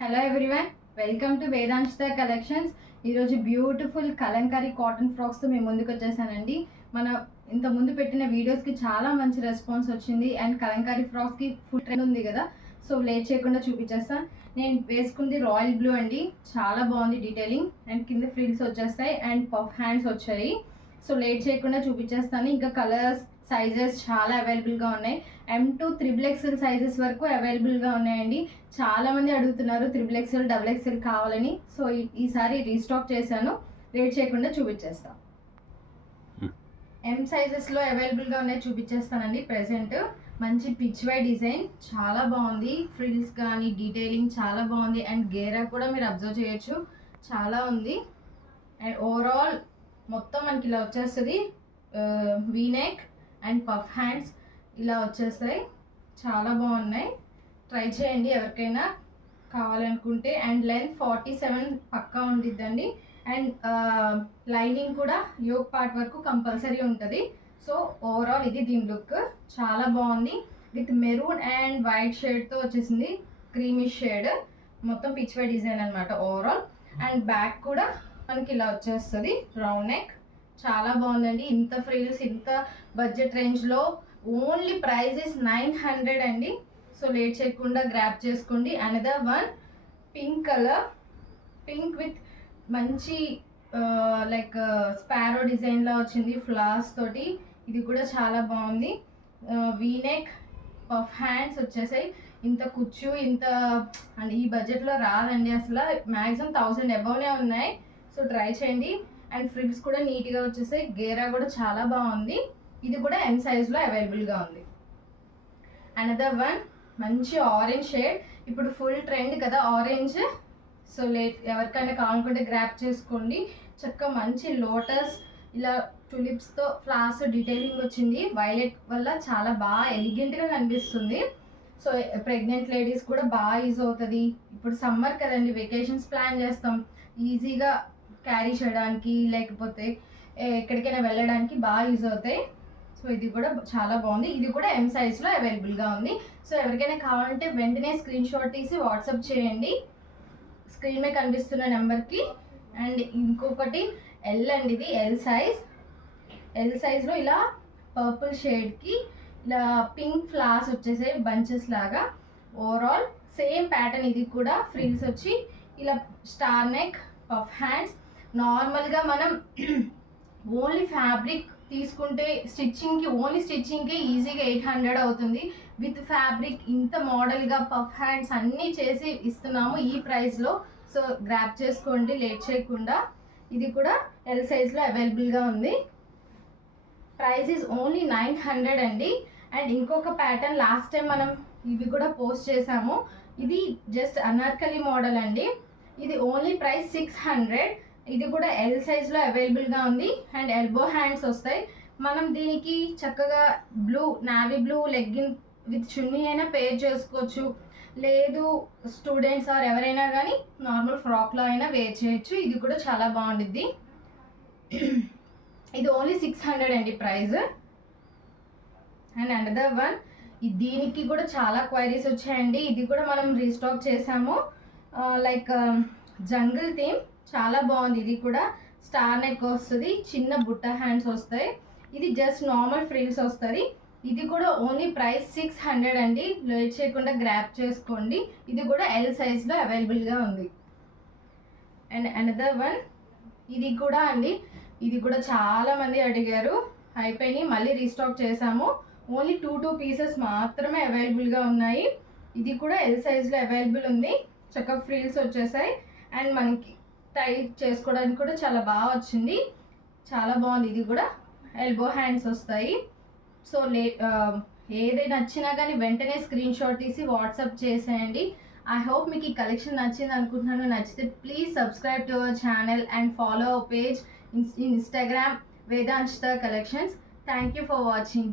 Hello everyone, welcome to Vedanshita collections. ఈరోజు beautiful kalamkari cotton ఫ్రాక్స్తో మేము ముందుకు వచ్చేసానండి. మన ఇంత ముందు పెట్టిన వీడియోస్కి చాలా మంచి రెస్పాన్స్ వచ్చింది అండ్ కలంకారీ ఫ్రాక్స్కి ఫుల్ ట్రెండ్ ఉంది కదా. సో లేట్ చేయకుండా చూపించేస్తాను. నేను వేసుకుంది రాయల్ బ్లూ అండి, చాలా బాగుంది డీటెయిలింగ్ అండ్ కింద ఫ్రిల్స్ వచ్చేస్తాయి అండ్ పఫ్ హ్యాండ్స్ వచ్చాయి. సో లేట్ చేయకుండా చూపించేస్తాను. ఇంకా కలర్స్ సైజెస్ చాలా అవైలబుల్గా ఉన్నాయి. M2 XXL సైజెస్ వరకు అవైలబుల్గా ఉన్నాయండి. చాలామంది అడుగుతున్నారు XXL XXL కావాలని. సో ఈసారి రీస్టాక్ చేశాను. లేట్ చేయకుండా చూపించేస్తాను. M సైజెస్లో అవైలబుల్గా ఉన్నాయి, చూపించేస్తానండి. ప్రెసెంట్ మంచి పిచ్ వై డిజైన్ చాలా బాగుంది. ఫ్రిల్స్ కానీ డీటెయిలింగ్ చాలా బాగుంది అండ్ గేరా కూడా మీరు అబ్జర్వ్ చేయొచ్చు, చాలా ఉంది. అండ్ ఓవరాల్ మొత్తం మనకి ఇలా వచ్చేస్తుంది. వీనెక్ అండ్ పఫ్ హ్యాండ్స్ ఇలా వచ్చేస్తాయి, చాలా బాగున్నాయి. ట్రై చేయండి ఎవరికైనా కావాలనుకుంటే. అండ్ లెంత్ 47 పక్కా ఉండిద్దండి. అండ్ లైనింగ్ కూడా యోక్ పార్ట్ వరకు కంపల్సరీ ఉంటుంది. సో ఓవరాల్ ఇది దీని లుక్ చాలా బాగుంది. విత్ మెరూన్ అండ్ వైట్ షేడ్తో వచ్చేసింది, క్రీమిష్ షేడ్. మొత్తం పిచ్ వై డిజైన్ అనమాట ఓవరాల్. అండ్ బ్యాక్ కూడా మనకి ఇలా వచ్చేస్తుంది, రౌండ్ నెక్. చాలా బాగుందండి. ఇంత ఫ్రిల్స్ ఇంత బడ్జెట్ రేంజ్లో ఓన్లీ ప్రైస్ ఇస్ 900 అండి. సో లేట్ చేయకుండా గ్రాప్ చేసుకోండి. Another one pink colour, pink with మంచి లైక్ స్పారో డిజైన్లో వచ్చింది ఫ్లవర్స్ తోటి. ఇది కూడా చాలా బాగుంది. వీనెక్ పఫ్ హ్యాండ్స్ వచ్చేసాయి. ఇంత కుచ్చు ఇంత అండ్ ఈ బడ్జెట్లో రాదండి అసలు. మ్యాక్సిమం 1000 అబౌవ్నే ఉన్నాయి. సో ట్రై చేయండి. అండ్ ఫ్రిల్స్ కూడా నీట్గా వచ్చేసాయి. గేరా కూడా చాలా బాగుంది. ఇది కూడా M సైజ్లో అవైలబుల్గా ఉంది. అనదర్ వన్ మంచి ఆరెంజ్ షేడ్, ఇప్పుడు ఫుల్ ట్రెండ్ కదా ఆరెంజ్. సో ఎవరికైనా కావాలనుకుంటే గ్రాప్ చేసుకోండి. చక్కగా మంచి లోటస్ ఇలా టులిప్స్తో ఫ్లవర్స్ డీటెయిలింగ్ వచ్చింది. వైలెట్ వల్ల చాలా బాగా ఎలిగెంట్గా కనిపిస్తుంది. సో ప్రెగ్నెంట్ లేడీస్ కూడా బాగా యూజ్ అవుతుంది. ఇప్పుడు సమ్మర్ కదండి, వెకేషన్స్ ప్లాన్ చేస్తాం, ఈజీగా క్యారీ చేయడానికి లేకపోతే ఎక్కడికైనా వెళ్ళడానికి బాగా యూజ్ అవుతాయి. సో ఇది కూడా చాలా బాగుంది. ఇది కూడా M సైజ్లో అవైలబుల్గా ఉంది. సో ఎవరికైనా కావాలంటే వెంటనే స్క్రీన్ షాట్ తీసి వాట్సాప్ చేయండి స్క్రీన్ మీద కనిపిస్తున్న నెంబర్కి. అండ్ ఇంకొకటి L అండి, ఇది L సైజ్లో ఇలా పర్పుల్ షేడ్కి ఇలా పింక్ ఫ్లవర్స్ వచ్చేసాయి బంచెస్ లాగా. Overall same pattern. ఇది కూడా ఫ్రిల్స్ వచ్చి ఇలా స్టార్ నెక్, పఫ్ హ్యాండ్స్. నార్మల్గా మనం ఓన్లీ ఫ్యాబ్రిక్ తీసుకుంటే ఓన్లీ స్టిచ్చింగ్కి ఈజీగా 800 అవుతుంది. విత్ ఫ్యాబ్రిక్ ఇంత మోడల్గా పఫ్ హ్యాండ్స్ అన్నీ చేసి ఇస్తున్నాము ఈ ప్రైస్లో. సో గ్రాప్ చేసుకోండి లేట్ చేయకుండా. ఇది కూడా L సైజ్లో అవైలబుల్గా ఉంది. ప్రైస్ ఈజ్ ఓన్లీ 900 అండి. అండ్ ఇంకొక ప్యాటర్న్ లాస్ట్ టైం మనం ఇవి కూడా పోస్ట్ చేసాము. ఇది జస్ట్ అనార్కలి మోడల్ అండి. ఇది ఓన్లీ ప్రైస్ 600. ఇది కూడా L సైజ్లో అవైలబుల్గా ఉంది. అండ్ ఎల్బో హ్యాండ్స్ వస్తాయి. మనం దీనికి చక్కగా నావీ బ్లూ లెగ్గిన్ విత్ చున్నీ అయినా పేర్ చేసుకోవచ్చు, లేదు స్టూడెంట్స్ ఆర్ ఎవరైనా కానీ నార్మల్ ఫ్రాక్లో అయినా వేర్ చేయొచ్చు. ఇది కూడా చాలా బాగుండిద్ది. ఇది ఓన్లీ 600 అండి ప్రైస్. అండ్ అనదర్ వన్, దీనికి కూడా చాలా క్వైరీస్ వచ్చాయండి. ఇది కూడా మనం రీస్టాక్ చేసాము. లైక్ జంగిల్ థీమ్, చాలా బాగుంది. ఇది కూడా స్టార్ నెక్ వస్తుంది, చిన్న బుట్ట హ్యాండ్స్ వస్తాయి. ఇది జస్ట్ నార్మల్ ఫ్రిల్స్ వస్తుంది. ఇది కూడా ఓన్లీ ప్రైస్ 600 అండి. లేట్ చేయకుండా గ్రాప్ చేసుకోండి. ఇది కూడా L సైజ్లో అవైలబుల్గా ఉంది. అండ్ అనదర్ వన్, ఇది కూడా అండి, ఇది కూడా చాలామంది అడిగారు, అయిపోయినాయి, మళ్ళీ రీస్టాక్ చేసాము. ఓన్లీ 2 పీసెస్ మాత్రమే అవైలబుల్గా ఉన్నాయి. ఇది కూడా L సైజ్లో అవైలబుల్ ఉంది. చక్కగా ఫ్రిల్స్ వచ్చేసాయి అండ్ మనకి టైట్ చేసుకోవడానికి కూడా చాలా బాగా వచ్చింది, చాలా బాగుంది. ఇది కూడా ఎల్బో హ్యాండ్స్ వస్తాయి. సో ఏదైనా నచ్చినా కానీ వెంటనే స్క్రీన్ షాట్ తీసి వాట్సాప్ చేసేయండి. ఐ హోప్ మీకు ఈ కలెక్షన్ నచ్చింది అనుకుంటున్నాను. నచ్చితే please subscribe to our channel and follow our page in Instagram Vedanshita collections. Thank you for watching.